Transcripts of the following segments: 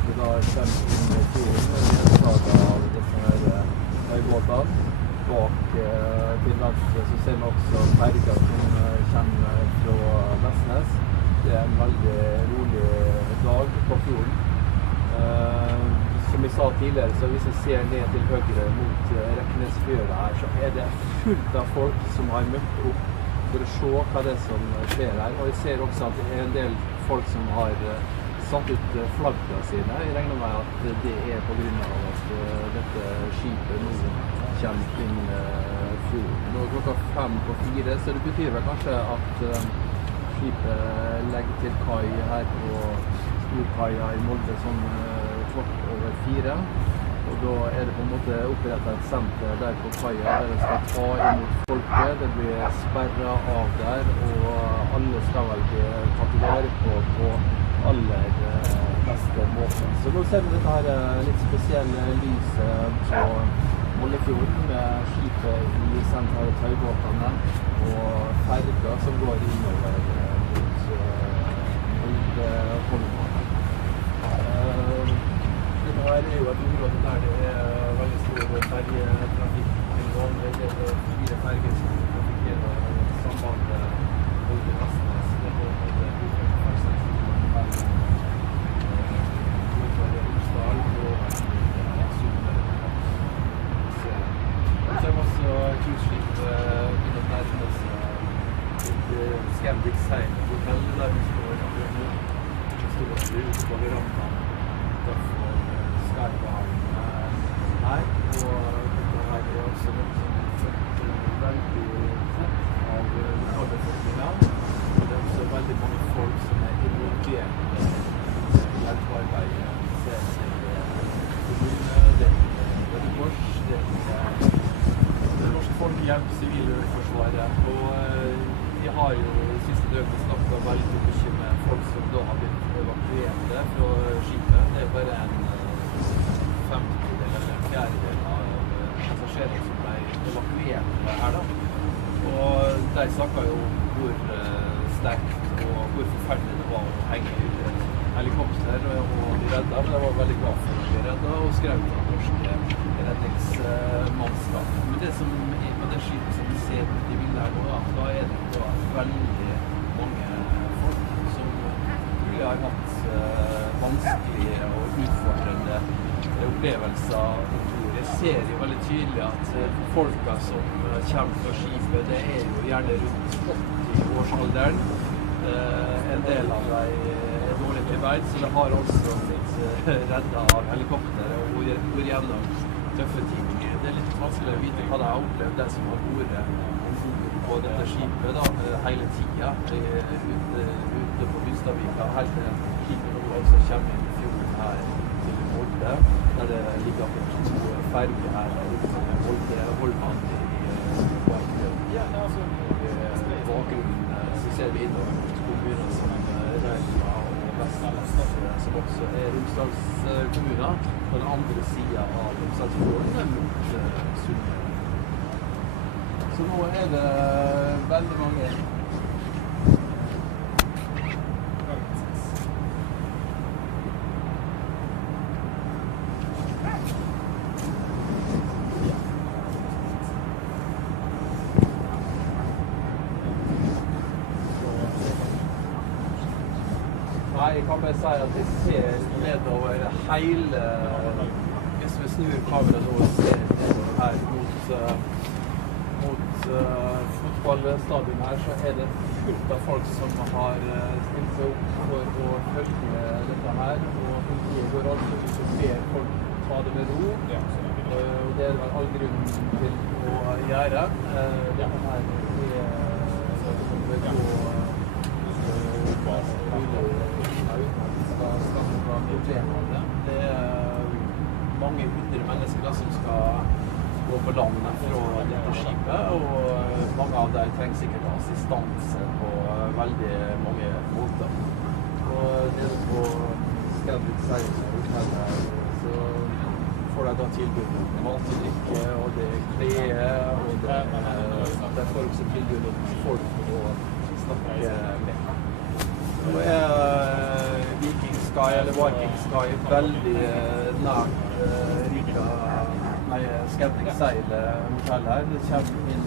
skipet da kommer inn med turen og gjenstader av disse her øybåtene. Bak til venstre så ser vi også ferger som kommer fra Vestnes. Det en veldig rolig dag på fjorden. Som jeg sa tidligere, så hvis jeg ser ned til høyre mot Reknesfjøret her, så det fullt av folk som har møtt opp for å se hva det er som skjer her. Og jeg ser også at det en del folk som har satt ut flaggene sine. Jeg regner med at det på grunn av at dette skipet nå kommer inn fjorden. Nå klokka 3:55, så det betyr vel kanskje at skipet legger til kai her på Storkaia i Molde sånn 3:15. Og da det på en måte opprettet et senter der på kaia der de skal ta imot folket. Det blir sperret av der, og alle skal vel bli tatt vare på aller beste måten. Så nå ser vi dette her litt spesielle lyset på Moldefjorden med skipet i senteret av tøybåtene og ferger som går innover mot Holmland. Dette her jo et område der det veldig stor fergetrafikk til vanlig. Det 4 ferger som trafikkerer sambandet Molde-Vestnes. Det går mot Så også cruiseskip begynner å nærme oss Scandic Seil hotell der vi står og ute på verandaen utenfor Skybarn her. Og dette her også noe som veldig sett av lokalbefolkningen. Og det også veldig mange folk som involvert i hjelpearbeidet. Ser seg kommune, det Røde Kors, det norske Folkehjelp, Sivilforsvaret, og jeg har jo i siste døgnet snakket veldig mye med folk som da har blitt evakuerte fra skipet. Det bare en femtedel eller en fjerdedel av passasjerene som ble evakuert her da. Og de snakket jo om hvor sterkt og hvor forferdelig det var å henge ut et helikopter og de redda, men jeg var veldig glad for å bli redda og skrev til norske redningsmannskap. Men det som på det skipet som vi ser i bildet her nå, da det veldig mange folk som mulig har hatt vanskelige og utfordrende opplevelser om bord. Jeg ser jo veldig tydelig at folka som kommer fra skipet, det jo gjerne rundt 80-årsalderen. En del av dem dårlig til vei, så det har også blitt reddet av helikopter og går gjennom tøffe ting. Det litt vanskelig å vite hva de har opplevd, de som har vært på dette skipet da, hele tiden ute på Bystadvika, helt til skipet nå også kommer inn i fjorden her til Molde, der det ligger på 2 ferger her Molde, Holmland i bakgrunnen. Så ser vi innover mot kommuner som Røyla og Vestnes, som også Romsdalskommuner, på den andre siden av Romsdalsfjorden mot Sunnmøre. Så nå det veldig mange Jeg kan bare si at jeg ser nedover hele, hvis vi snur kameraet nå og ser nedover her mot fotballstadion her, så det fullt av folk som har stilt seg opp for å følge dette her. Og politiet går altså ut og ber folk ta det med ro. Og det vel all grunn til å gjøre. Dette her som vil gå problemene. Det mange hundre mennesker som skal gå på landet fra dette skipet, og mange av dem trenger sikkert assistanse på veldig mange måter. Og nede på Scandic Seil hotellet så får de da tilbud om mat og drikke, og det klær, og det får også tilbud om folk å snakke med. Nå Vikings Sky, eller Viking Sky, veldig nært Scouting-seil-hotell her. Det kommer inn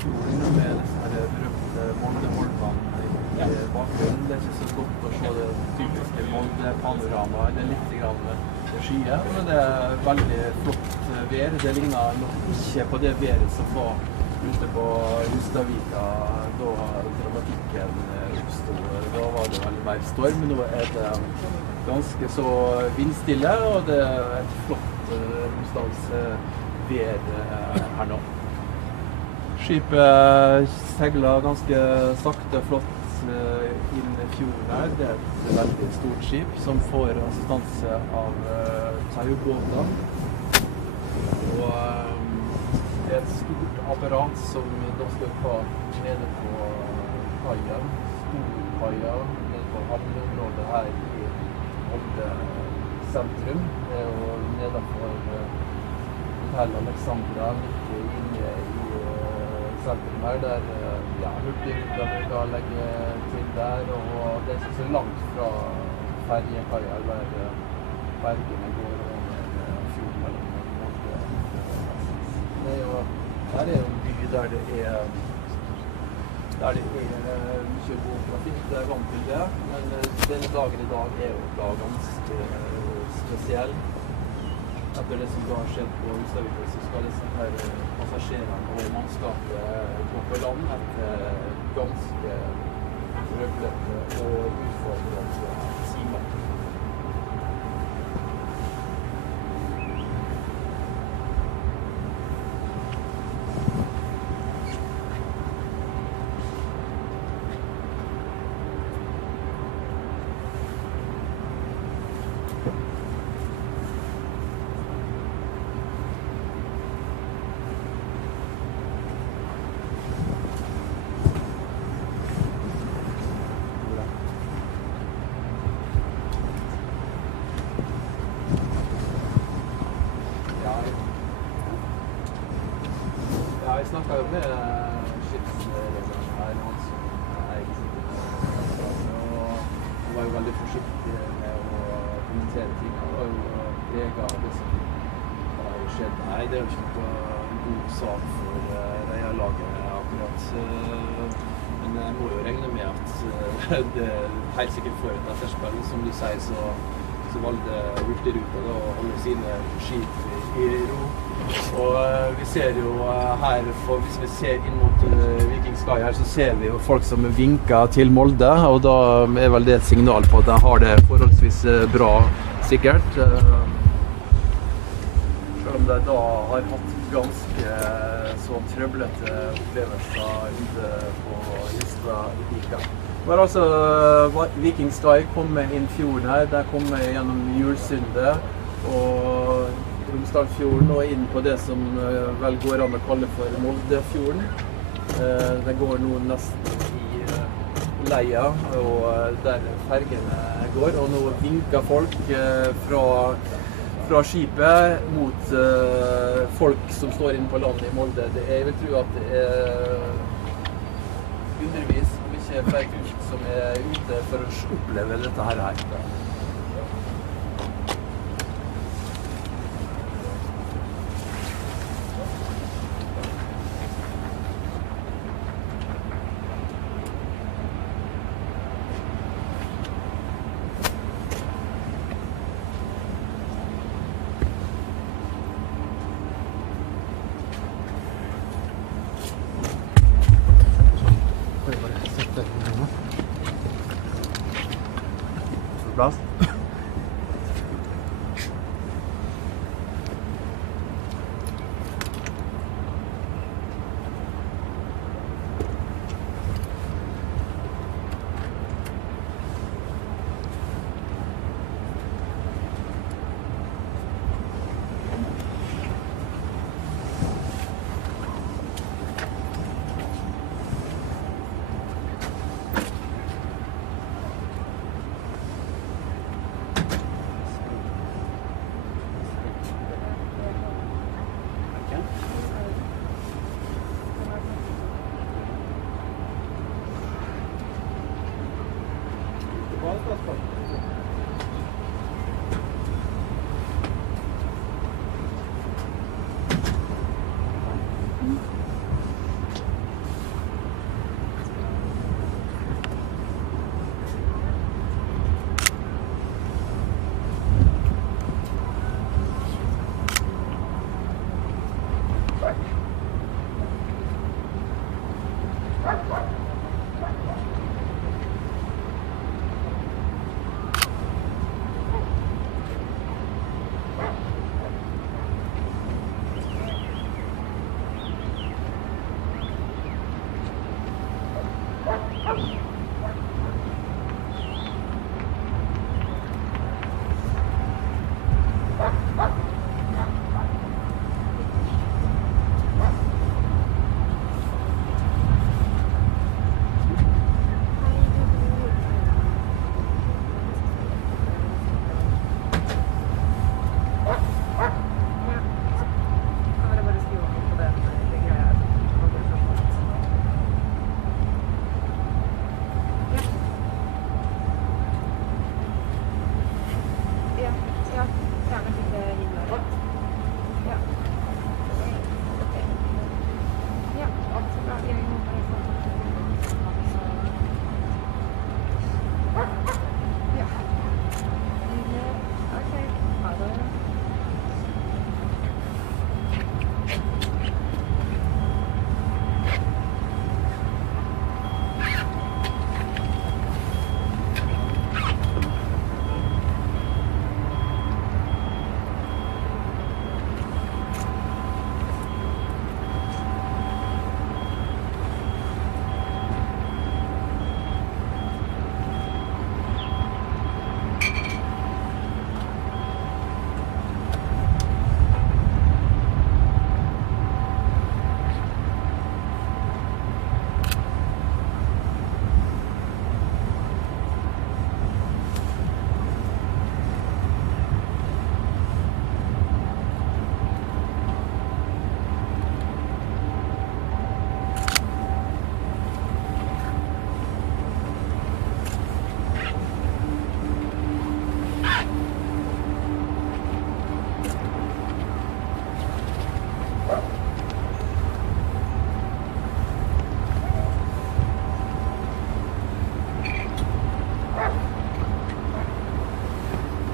fjorden med disse her berømte Molde-holmene i bakgrunnen. Det er ikke så godt å se det typiske Molde-panoramaet, det er litt grann skyer, men det er veldig flott vær. Det ligner nok ikke på det været som var ute på Hustadvika da dramatikken oppstod. Da var det veldig mer storm, men nå er det ganske så vindstille, og det er et flott onsdags vær her nå. Skipet segler ganske sakte og flott inn i fjorden her. Det er et veldig stort skip som får assistanse av taubåter. Og det er et stort apparat som da skal ta nede på kaien, storkaia, nede på havneområdet her i Molde sentrum. Det er jo nedenfor Hotell Alexandra, midt inne i sentrum her, der hurtigrutene kan legge til der, og det er ikke så langt fra ferjekaia der bergene går over fjorden mellom Molde og her er jo en by der det er mye god trafikk, det er vant til det, men denne dagen i dag er jo da ganske spesiell. Etter det som da har skjedd på Hustadvika, så skal disse her passasjerene og mannskapet gå på land etter ganske trøblete og utfordrende timer. Jeg snakket jo med skipsrederen her, han som eier skipet. Han var jo veldig forsiktig med å kommentere ting. Han var jo preget av det som har skjedd. Nei, det er jo ikke noe god sak for reialaget akkurat. Men jeg må jo regne med at det helt sikkert får et etterspill. Som du sier, så valgte Hurtigruta å holde sine skip i ro. Og vi ser jo her, hvis vi ser inn mot Viking Sky her, så ser vi jo folk som vinker til Molde, og da er vel det et signal på at de har det forholdsvis bra, sikkert. Selv om de da har hatt ganske så trøblete opplevelser ute på Hustadvika. Det var altså Viking Sky kommer inn fjorden her, der kommer gjennom Julsundet og Romsdalsfjorden og inn på det som vel går an å kalle for Moldefjorden. Det går nå nesten i leia, og der fergene går, og nå vinker folk fra skipet mot folk som står inne på landet i Molde. Jeg vil tro at det er hundrevis, om ikke flere tusen, som er ute for å oppleve dette her. Plass.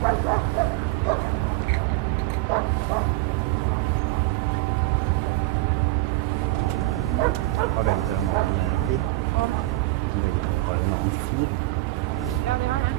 Har vent til en annen tid. Du har en annen fil. Ja, det har jeg.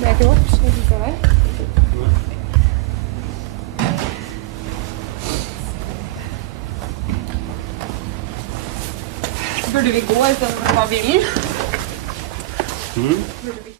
Det er ikke vårt, hvis du ser der. Burde vi gå i stedet for å ta bilen? Burde vi